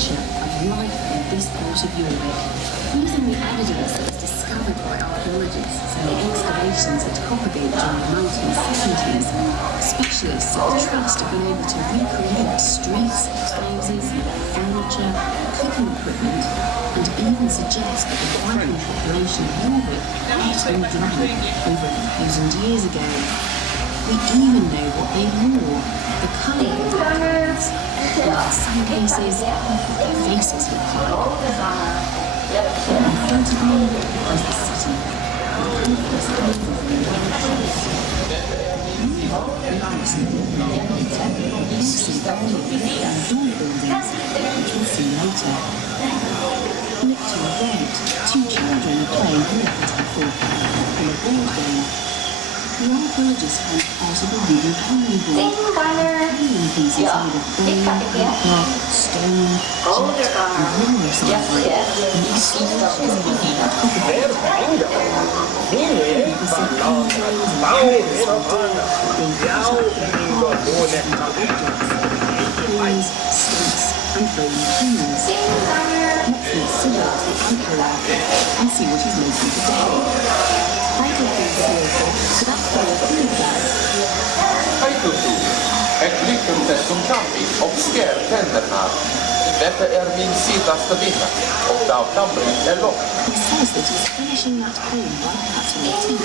picture of life in this part of Jórvík, using the evidence that was discovered by archaeologists and the excavations at Coppergate during the 1970s. Specialists at the Trust have been able to recreate streets, houses, furniture, cooking equipment, and even suggest that the Viking population of Jórvík ate and drank over 1,000 years ago. We even know what they wore, the colour of their clothes, and in some cases, what their faces look like. In front of me is the city, with countless houses and mansions. Next to door buildings, which we'll see later. Look to the right, two children are playing York before on a board game. The archaeologists found part of a wooden carrying board, carrying pieces made of bone, copper, stone, jet, and walrus ivory, and excavations began at Coppergate. You can see engines and carriages from deer being cut up into parts and objects, coins, stakes, and bone tools. Let's meet Silla, the anchor and see what he's making today. Ett lyckotätt som camping och skär tänderna. Detta min senaste vinna och dagbrin lock. He says that he's finishing that home by cutting the teeth.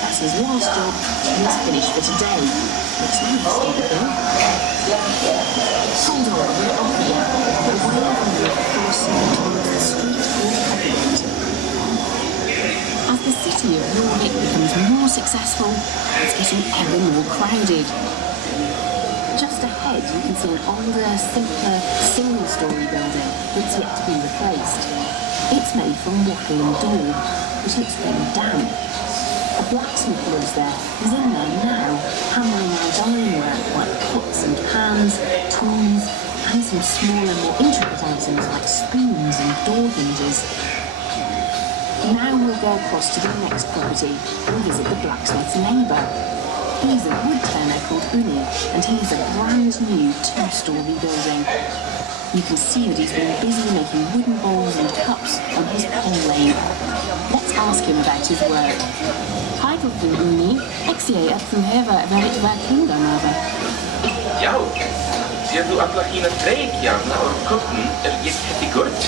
That's his last job, and he's finished for today. Looks nice, don't you think? Hold on, we're off here. The way of the river crossing towards the street called Coppergate. As the city of Jórvík becomes more successful, it's getting ever more crowded. Just ahead you can see an older, simpler, single-storey building that's yet to be replaced. It's made from wattle and daub, which looks really damp. A blacksmith lives there. He's in there now, hammering out ironwork like pots and pans, tools, and some smaller, more intricate items like spoons and door hinges. Now we'll go across to the next property and visit the blacksmith's neighbour. He's a wood turner called Uni, and he has a brand new two-storey building. You can see that he's been busy making wooden bowls and cups on his pole lathe. Let's ask him about his work. Hi, Dr. Uni. Exie att du häver väldigt välkomna över. Ja, ser du alla hina trädjärna och kuppen gick helt gott?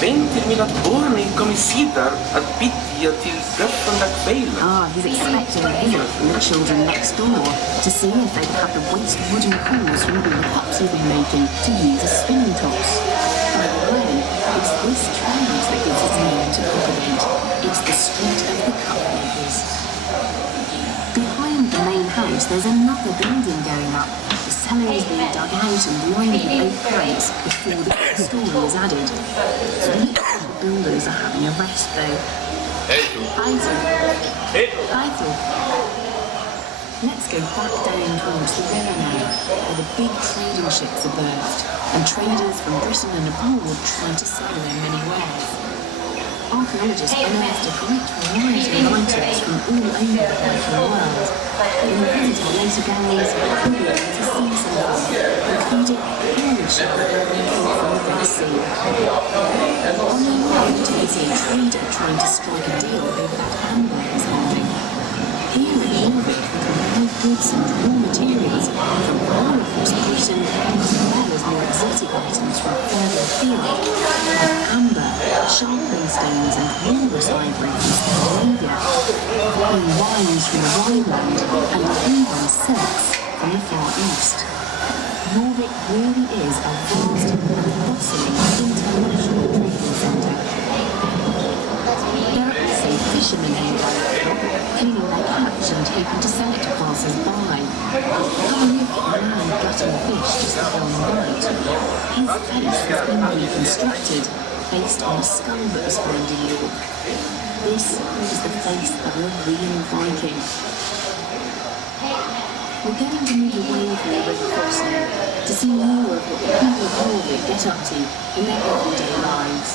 Vem till mina barn kom i sidor att byta till röstande kvällen? He's expecting a visit from the children next door to see if they have the waste wooden cores from all the cups he's been making to use as spinning tops. By the way, it's this trade that gives its name to Coppergate. It's the street of the cup makers. Behind the main house, there's another building going up. The cellar is being dug out and lined with oak planks before the story is added. So it looks like the builders are having a rest though. Hi, Let's go back down towards the river now, where the big trading ships are berthed, and traders from Britain and abroad trying to sell their many wares. Archaeologists unearthed a great variety of items from all over the Viking world. In the visit our later galleries, we'll be able to see some of them, including a carriage shop that came from the Red Sea. On the right, we see a trader trying to strike a deal over that amber he's holding. Here in Jórvík, we can buy goods and raw materials from all across Britain, as well as more exotic items from further afield, like amber, sharpening stones and walrus ivory from Scandinavia, green wines from the Rhineland, and even silks from the Far East. Jórvík really is a vast and bustling international trading centre. There are also fishermen here, cleaning their catch and hoping to sell it to passers-by. Have a look at the man gutting a fish just on the right. His face has been reconstructed based on a skull that was found in York. This is the face of a real Viking. We're going to move away from the river crossing to see more of what the people of Jorvík get up to in their everyday lives.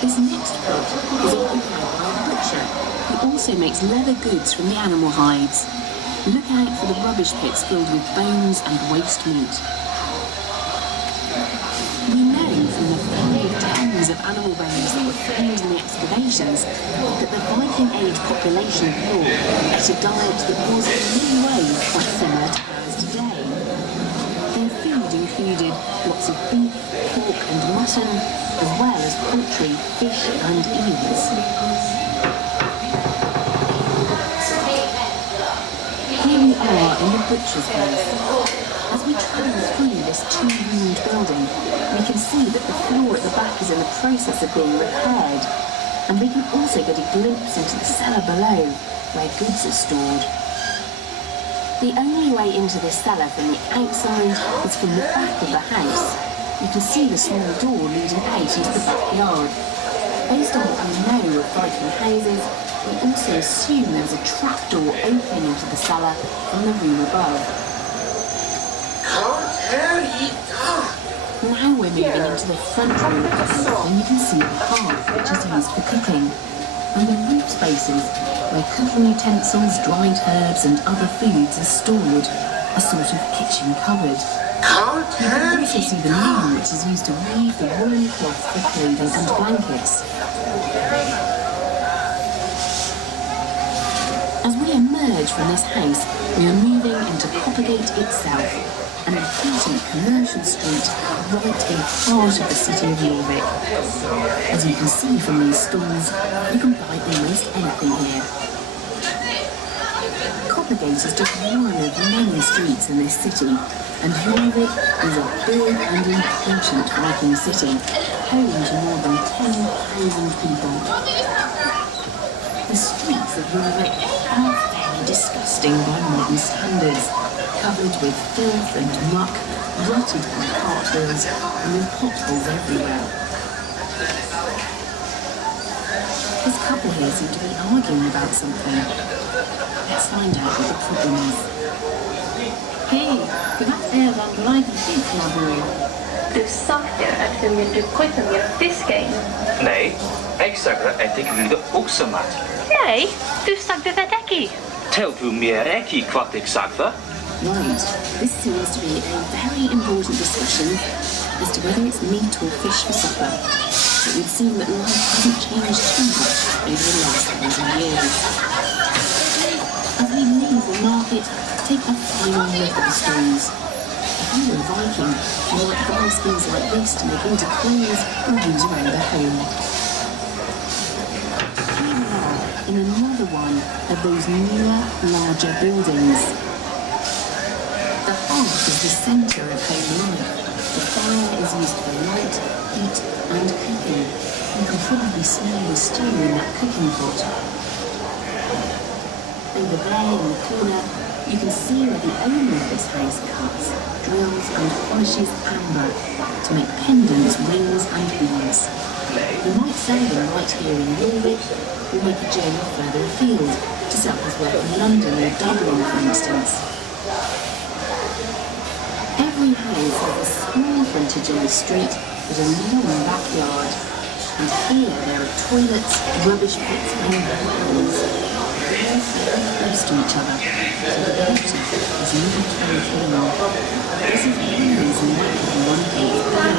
This next plot is occupied by a butcher who also makes leather goods from the animal hides. Look out for the rubbish pits filled with bones and waste meat. We know tons of animal bones that were found in the excavations that the Viking Age population of York ate a diet that was in many ways quite similar to ours today. Their food included lots of beef, pork and mutton, as well as poultry, fish and eels. Here we are in the butcher's house. As we travel through this two-roomed building, we can see that the floor at the back is in the process of being repaired, and we can also get a glimpse into the cellar below, where goods are stored. The only way into this cellar from the outside is from the back of the house. You can see the small door leading out into the backyard. Based on what we know of Viking houses, we also assume there was a trapdoor opening into the cellar from the room above. Now we're moving into the front room of the house, and you can see the hearth, which is used for cooking, and the roof spaces, where cooking utensils, dried herbs and other foods are stored, a sort of kitchen cupboard. You can also see the loom, which is used to weave the woolen cloth for clothing and blankets. As we emerge from this house, we are moving into Coppergate itself, an important commercial street right in the heart of the city of Jórvík. As you can see from these stalls, you can buy almost anything here. Coppergate is just one of many streets in this city, and Jórvík is a big and important Viking city, home to more than 10,000 people. The streets of Jórvík are fairly disgusting by modern standards, covered with filth and muck, rotted by cart wheels, and with potholes everywhere. This couple here seem to be arguing about something. Let's find out what the problem is. Hej, vad är vandrande fisknabur? Du söker efter mjölkkojten med fisken? Nej, jag söker efter oxemat. Nej, du sökte verdäcki. Tell du mer räcker vad jag söker? Right, this seems to be a very important discussion as to whether it's meat or fish for supper. It would seem that life hasn't changed too much over the last 1,000 years. As we leave the market, take a final look at the stalls. If you were a Viking, you might buy skins like this to make into clothes or use around the home. Here we are in another one of those newer, larger buildings. The hearth is the centre of home life. The fire is used for light, heat and cooking. You can probably smell the stew in that cooking pot. Over there in the corner, you can see where the owner of this house cuts, drills and polishes amber to make pendants, rings and beads. You might sell them right here in Jórvík or make a journey further afield to sell his work in London or Dublin, for instance. Every house has a small frontage on the street with a long backyard, and here there are toilets, rubbish pits and wells. They're very close to each other, so the water is not very clean. This is one reason why everyone hates bath,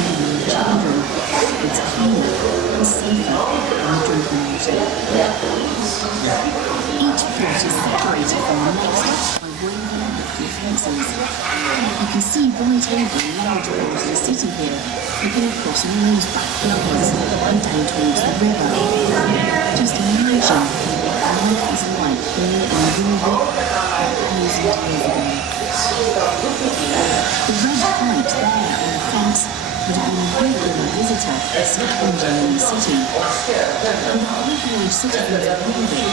even the children. It's cleaner and safer than drinking water. Each plot is separated from the next by woven fences. You can see right over the large walls of the city here, looking across all those backyards and down towards the river. Just imagine what life is like here in Jórvík 1,000 years ago. The red kite there on the fence would have been a regular visitor scavenging in the city. And the hard-nosed citizens of Jórvík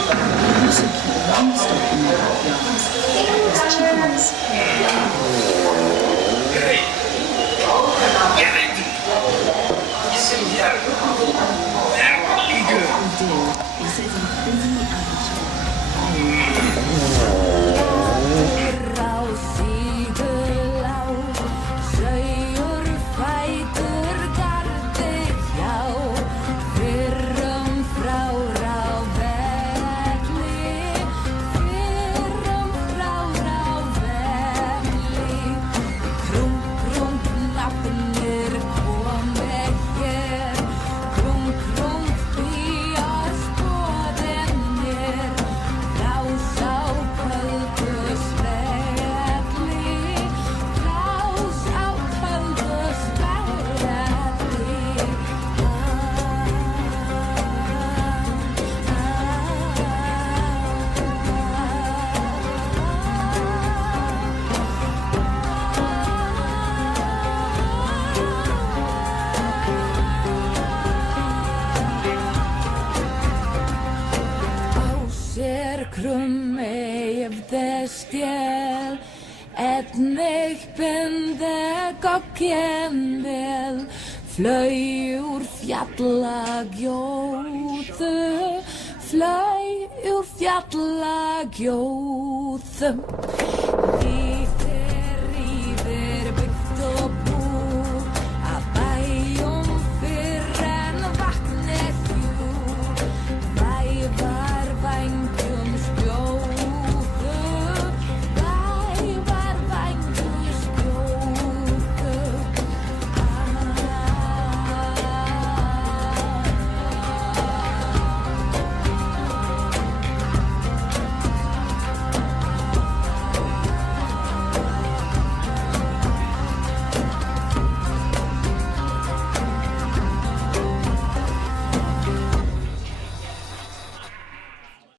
also keep livestock in their backyards, like those chickens. Hvernig binde goggjenvel flöy ur fjallagjóðu, flöy ur fjallagjóðu.